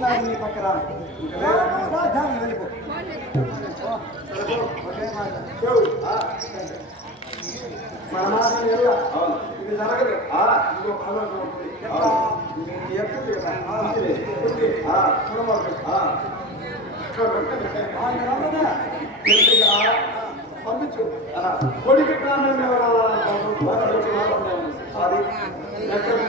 నీ పక్కన వెళ్ళిపో మన మాసం ఇది జరగదు పంపించు కొడుకు ప్రాణం అది ఎక్కడ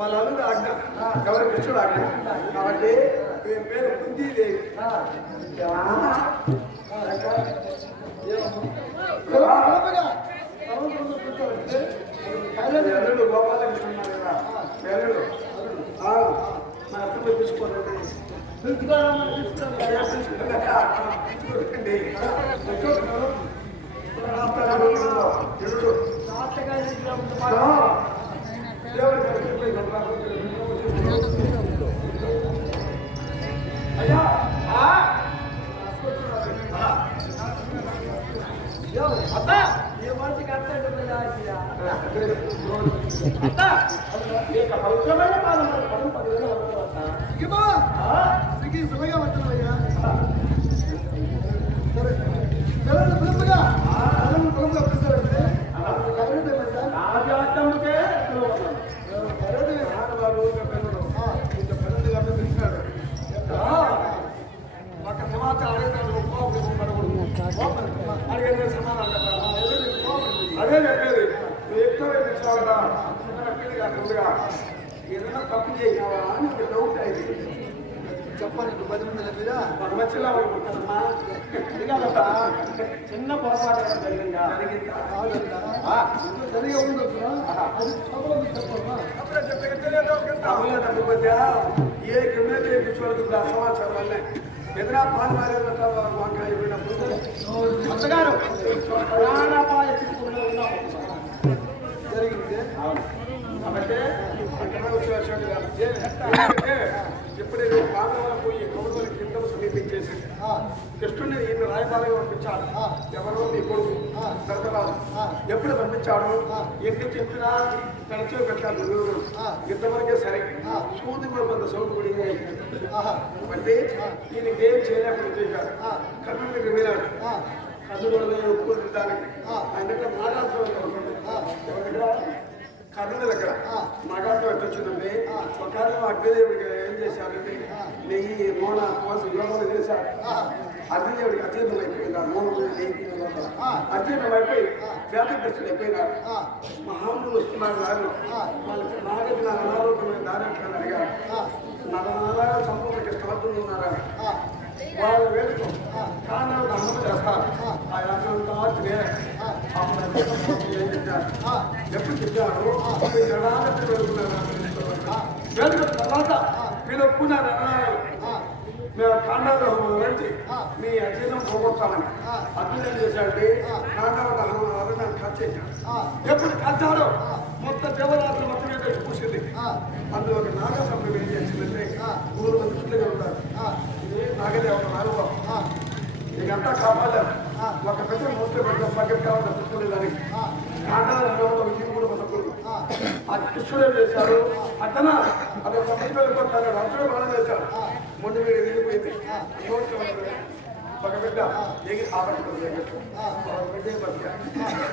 వాళ్ళందరూ ఆజ్ఞ ఎవరి కృష్ణుడు ఆజ్ఞ కాబట్టి పేరు కుందీదేవి గోపాలకృష్ణ పేరుడు మన అర్థంలో తీసుకోండి అయ్యా అత్త ఏ మనిషికి అర్థం పవిత్రమైన పాదం సులగా పడుతున్నాయ్యా సరే పిల్లలు పిలుపుగా పిలుపుగా పిలుస్తారంటే అదే చెప్పేది నువ్వు ఎక్కువ వేయించావు కదా ఏదైనా తప్పు చేసినావా అని ఒక డౌట్ అయింది చెప్పాలి 10 మంది లేదా ఒక మధ్యలో చిన్న పొరపాటు జరిగిందా జరిగే ఉండొచ్చు తప్పకపోతే ఏ గిన్నె చేయించుకోవద్దు సమాచారం వల్లే ఎదురా పాలు మారేట వంకాయ పోయినప్పుడు అత్తగారు ప్రాణాపాయ జరిగింది కాబట్టి ఎప్పుడైతే పాండవుల పోయి కౌరవుల కింద సమీపించేసి కృష్ణుని ఈయన రాయబారిగా పంపించాడు ఎవరో మీ కొడుకు ధర్మరాజు ఎప్పుడు పంపించాడు ఎన్ని చెప్పినా తరచూ పెట్టాలి ఇంతవరకే సరే సూది కూడా కొంత సౌండ్ కూడా అంటే ఈయనకి ఏం చేయలేకుండా చేశాడు కర్ణుడికి వినాడు కర్ణుడు ఉప్పు దానికి ఆయన దగ్గర మాట్లాడుతూ కర్ణుడి దగ్గర మగాతో వచ్చిందండి ఒకవేళ అగ్నిదేవుడికి ఏం చేశారంటే నెయ్యి నూన కోసం యోగం చేశారు అగ్నిదేవుడికి అతీతం అయిపోయింది నూనె అతీతం అయిపోయి వ్యాధిగ్రస్తులు అయిపోయినారు మహాములు వస్తున్నారు దారిలో వాళ్ళకి నాగతి నా అనారోగ్యమైన దారి అట్లా అడిగారు నలనాలుగా సంపూర్ణకి స్టార్టులు ఉన్నారా వాళ్ళు వేడుకో కానీ అన్నం చేస్తారు ఆ యాత్రంతా ఎప్పుడు చెప్పారు వేడుక తర్వాత మీరు ఒప్పుకున్నారు మేము కాండవ వెళ్ళి మీ అజీర్ణం పోగొట్టాలని అర్జునం చేశాడు కాండవ నన్ను ఖర్చేశాడు ఎప్పుడు ఖర్చాడో మొత్తం దేవరాత్రి మొత్తం పెట్టి పూసింది అందులో ఒక నాగసంభం ఏం చేసిందంటే 3 మంది పుట్లుగా ఉన్నారు నాగదేవత అనుభవం ఇదంతా కాపాడారు ఒక పెద్ద మూర్తి పెట్టడం పక్కన కావాలి పుట్టుకునేదానికి కాండవ విజయం కూడా మనకు ఆ కృష్ణుడు ఏం చేశారు అతను అదొక వెళ్ళిపోతాడు అతను బాగా చేశాడు ముందు మీరు వెళ్ళిపోయింది ఒక బిడ్డ ఎగిరి ఆపట్టుకుంది బిడ్డే బతికా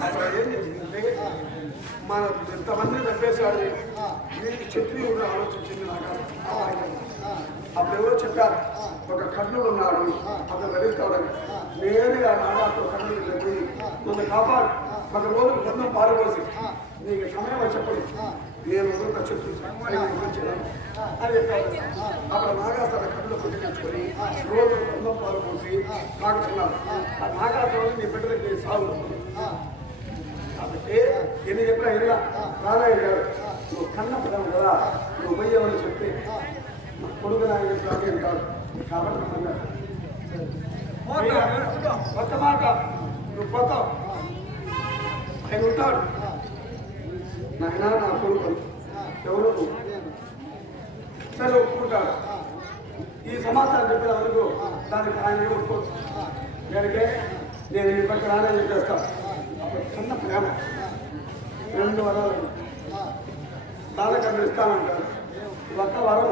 అప్పుడు ఏం చేసిందంటే మన ఇంతమంది చంపేశాడు వీరికి క్షత్రియుడు ఆలోచించింది నాకు అప్పుడు ఎవరో చెప్పారు ఒక కర్ణుడు ఉన్నాడు అతను ధరిస్తాడని నేరుగా నాన్నతో కర్ణుడు చెప్పి నన్ను కాపాడు ఒక రోజు బృందం పారిపోసి నీకు సమయం చెప్పదు నేను ఒక చెట్టు అని చెప్పాడు అక్కడ నాగాసుర కర్ణుడు పుట్టించుకొని రోజు బృందం పారిపోసి తాగుతున్నాడు ఆ నాగాసురుడు నీ బిడ్డలకి సాగు కాబట్టి ఎన్ని చెప్పినా ఇలా రానాయుడు గారు నువ్వు కన్నపడము కదా నువ్వు పోయేవని చెప్తే కొడుకు నాయన చెప్పి కాదు కాబట్టి కొత్త మాట నువ్వు పోతావు ఆయన ఉంటాడు నాయన నా కొడుకు ఎవరు సరే ఒప్పుకుంటాడు ఈ సమాచారం చెప్పిన వరకు దానికి ఆయన ఒప్పుకోవచ్చు కనుక నేను మీ పక్క రానే చెప్పేస్తాను అప్పుడు చిన్న ప్రేమ 2 వరాలు తాళకర్లు ఇస్తానంటారు ఒక వరం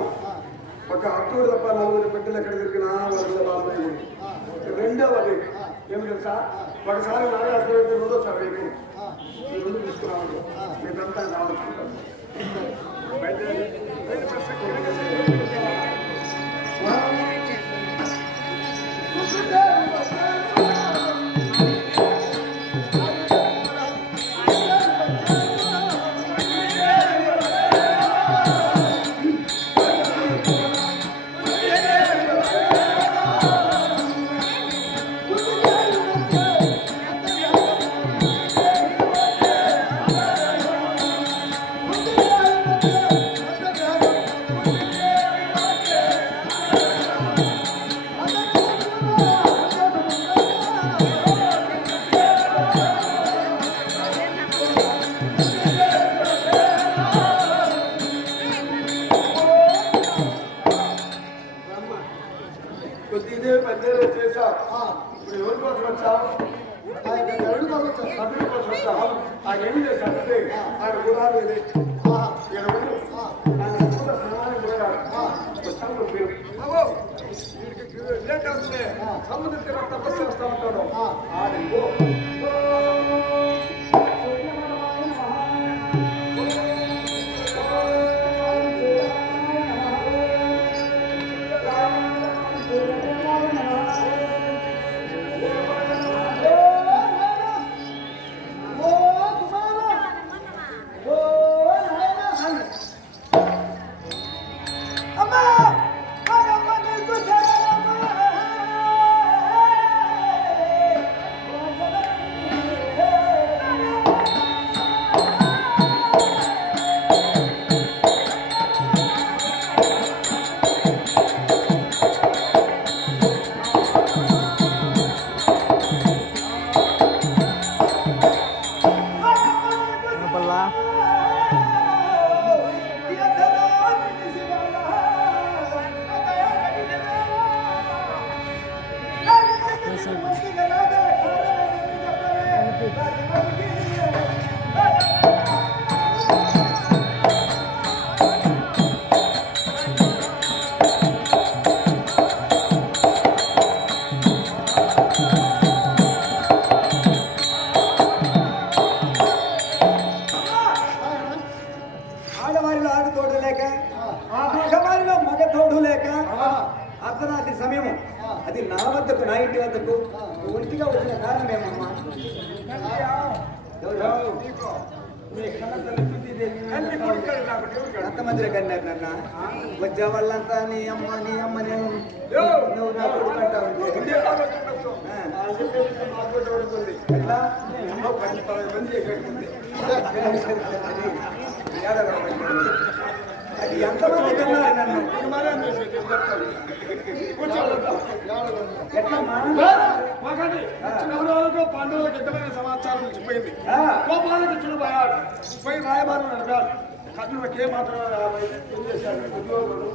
ఒక హక్కుడు తప్ప 4 బిడ్డలు ఎక్కడ తిరిగినా వాళ్ళ బాబాయ్ రెండవది ఏమి తెలుసా ఒకసారి నాగాసురు రెండోసారి రేపు ఈ 2 తీసుకున్నాను మీకంతా రావచ్చు సముద్ర తీర తపస్సు చేస్తా ఉంటాడు అర్ధరాత్రి సమయము అది నా వద్దకు నా ఇంటి వద్దకు ఒంటిగా వచ్చిన కారణమేమమ్మా ఎంతమంది కన్నారు నన్న వచ్చే వాళ్ళంతా నీ అమ్మ నేను నువ్వు నా కొడుకు అంటావు అది ఎంతమంది కన్నారు నన్ను పండుగలకు ఎంతమైన సమాచారం చెప్పిపోయింది కోపాలకు చుడిపోయాడు పోయి రాయబారం నడిపాడు కర్ణుడికి ఏమాత్రం ఏం చేశాడు ఉద్యోగుడు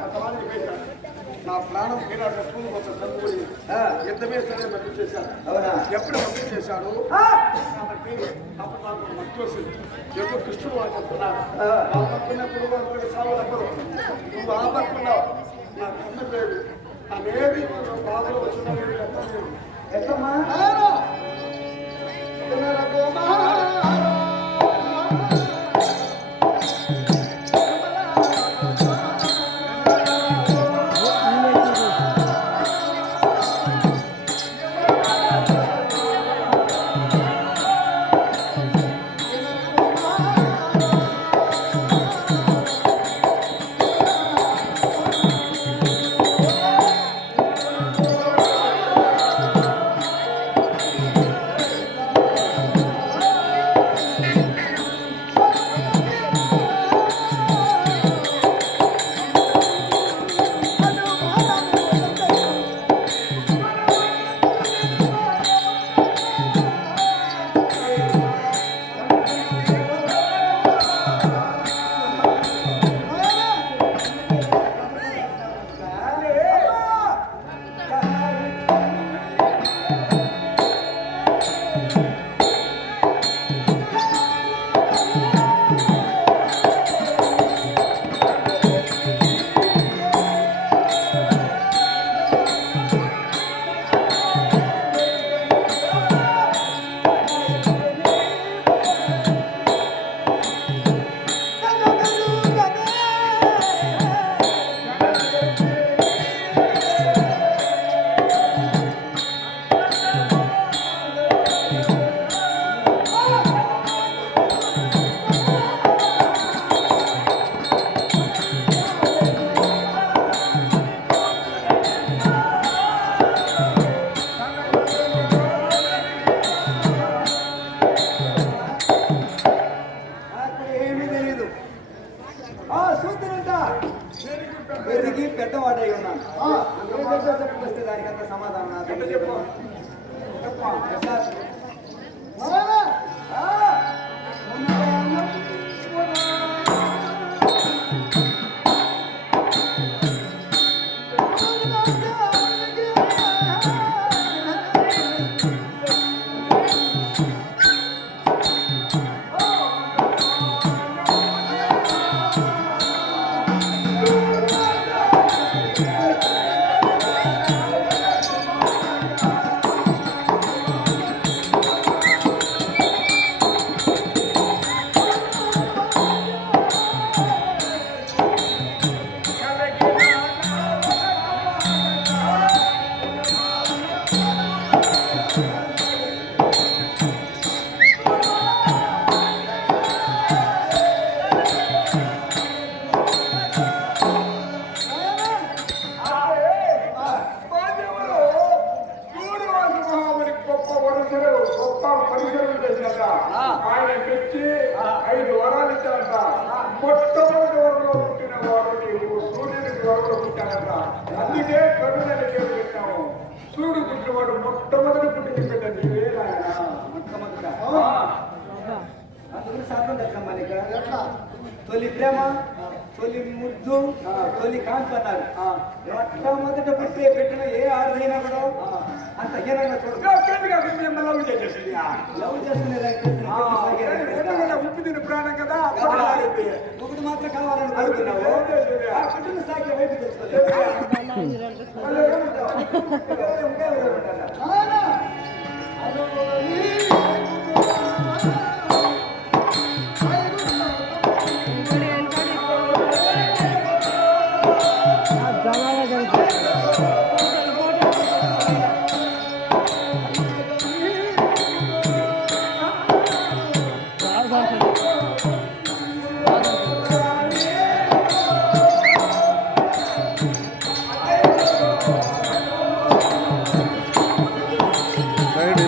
కొంతమంది పెట్టాడు నా ప్రాణం పోయినాడు స్కూల్ కొంచెం చదువుకుని యుద్ధమే సరే మద్దతు చేశాడు అవునా ఎప్పుడు మద్దతు చేశాడు కాబట్టి అప్పుడు నాకు మద్దతు వస్తుంది ఎప్పుడు కృష్ణుడు వాళ్ళు చెప్తున్నారు ఆపత్తున్నప్పుడు వాళ్ళకి సాగు తప్పదు నువ్వు ఆపత్తున్నావు నా కన్ను లేదు అనేది బాధలు వచ్చిన ఎట్లమ్మా పెరిగి పెద్దవాడై ఉన్నాను వస్తే దానికంత సమాధానం చెప్పు ఆయన తెచ్చి 5 వరాలు ఇచ్చాడంట. మొట్టమొదటి వరంలో పుట్టిన వాడు నీవు సూర్యునికి వరంలో పుట్టాడంట. అందుకే కరుణని పేరు పెట్టాము. సూర్యుడు పుట్టినవాడు మొట్టమొదటి పుట్టిన బిడ్డ నీవే నాయన. అందుకు శాతం తెచ్చమ్మా నీకు ఎట్లా తొలి ప్రేమ తొలి ముద్దు తొలి కాంతి అన్నారు. మొట్టమొదట పుట్టే పెట్టిన ఏ ఆడదైనా కూడా అంత హీనంగా చూడదు. లవ్ చేసేసింది. లవ్ చేసుకునేదానికి ఉప్పు తిని ప్రాణం కదా. ఒకటి మాత్రం కావాలని కోరుతున్నావు. ఆ పుట్టిన సాకి వైపు తెలుసుకోలేదు.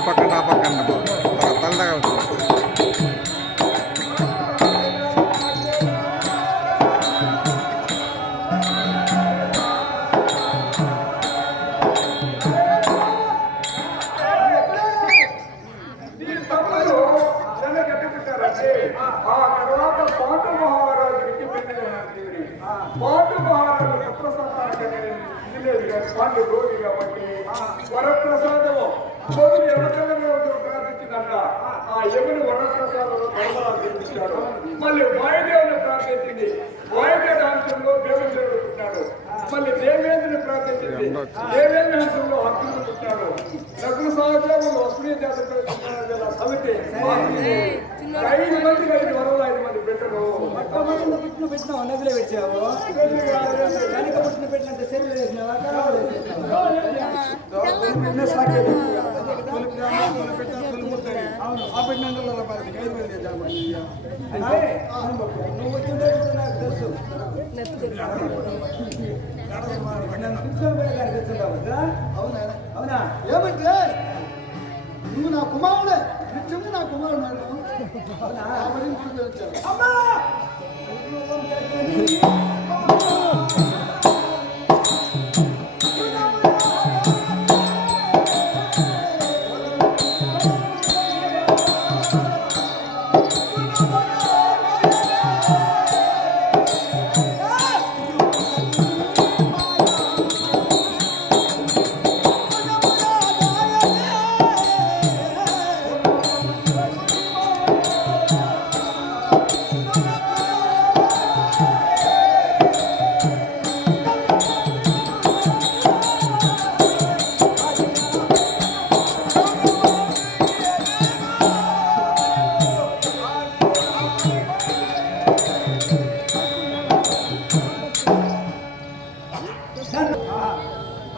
పక్కన పక్కన తలదాగా ఆ తర్వాత పాండు మహారాజునికి పాండు మహారాజు పాండు రోగి కాబట్టి వరప్రసాదము మొదలు ఎవరికైనా ప్రార్థించిందంట. ఆ యముని వరప్రసాదంలో కర్మలా తీర్పించాడు. మళ్ళీ వాయుదేవుని ప్రార్థించింది. వాయుదేవుడి అంశంలో దేవేంద్రుడు పుట్టాడు. మళ్ళీ దేవేంద్రుని ప్రార్థించింది. దేవేంద్ర అంశంలో అర్జునుడు పుట్టాడు. నకుల మొదలు పుట్టిన పెట్టినావు నదిలో పెట్టావు వెనక పుట్టిన పెట్టినంత చెరువులు వేసినావా కరావులు నిన్నే సాకేది తొలి ప్రేమ తొలి పెట్ట తొలి ముద్దని ఆ పెట్టినందులో 5,000 చేద్దాం అంటే నువ్వు వచ్చిందే కూడా నాకు తెలుసు అవునా ఏమంటే నువ్వు నా కుమారుడే నిత్యము నా కుమారుడు అవునా వచ్చారు అమ్మా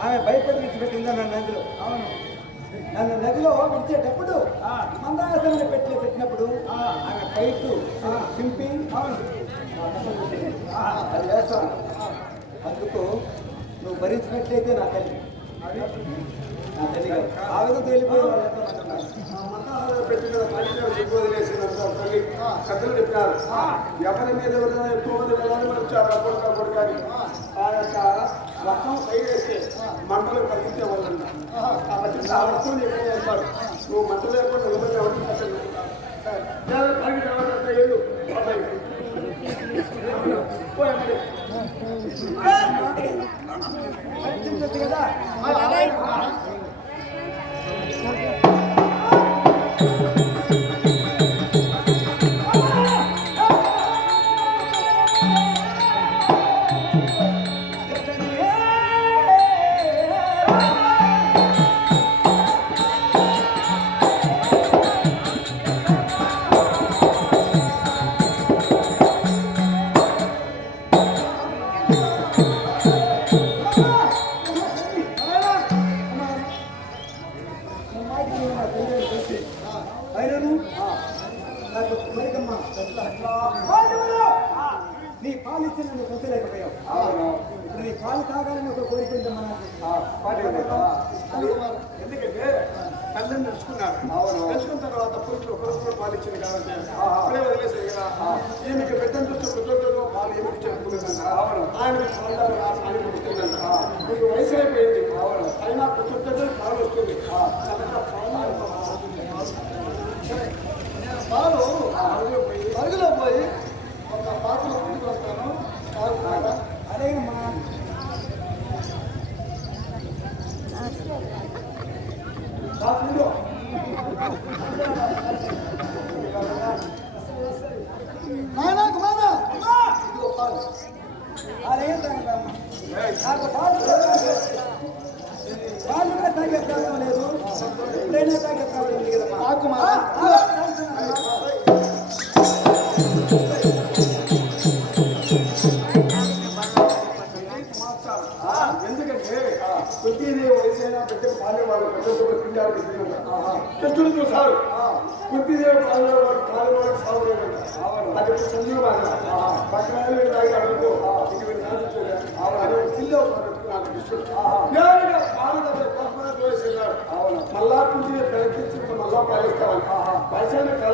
ఆమె భయపడి విడిచిపెట్టిందా నన్ను నదిలో అవును నన్ను నదిలో విడిచేటప్పుడు మందాసంలో పెట్టినప్పుడు ఆమె పైపు చింపి అది వేస్తాను అందుకు నువ్వు భరించినట్లయితే నా తల్లి నా తల్లి గారు ఆ విధంగా వెళ్ళిపోయే వాళ్ళతో పెట్టిన వదిలేసినంత తల్లి కథలు చెప్పారు ఎవరి మీద ఎవరైనా ఎక్కువ మంది వెళ్ళాలని వచ్చారు అప్పుడు కానీ ఆ యొక్క రక్తం పై వేస్తే మంటలు కలిగించే వాళ్ళంట కాబట్టి ఆ రక్తం ఎక్కడ చేస్తారు నువ్వు మంట లేకుండా నిలబడి ఏడు కదా నీ పాలు ఇచ్చి నన్ను పెంచలేకపోయావు ఇప్పుడు నీ పాలు తాగాలని ఒక కోరిక ఉంది ఎందుకంటే తల్లిని తెలుసుకున్నారు తెలుసుకున్న తర్వాత పురుషులు పురుషులు పాలు ఇచ్చింది కాబట్టి అప్పుడే వదిలేసారు కదా ఈమెకి పెద్దంత ప్రజల్లో పాలు ఏమిటి చెప్పుకునేదంట ఆయన పాలు పుట్టిందంట మీకు వయసు అయిపోయింది అయినా ప్రతి పాలు వస్తుంది పాలు అరుగులో పోయి ఒక పాత్రలో పుట్టుకు వస్తాను పాలు అదే మా నాయనా కుమారా అదేం తాగుతాము నాకు పాలు కూడా తాగే ప్రాబ్లం లేదు ఎప్పుడైనా తాగే ప్రాబ్లం లేదు కదా ఎందుకంటే కుంతీదేవి వయసైనా పెద్ద పాలేవాడు పెద్ద పిండాడు కృష్ణుడు చూసారు కుంతీదేవి పాలేవాడు పాలేవాడు సాగులేదంట అది సంజీవ పక్కన అడుగు పిల్ల కృష్ణుడు మళ్ళా కుంతీ ప్రయత్నించి మళ్ళా పాలిస్తామని వయసైన కళ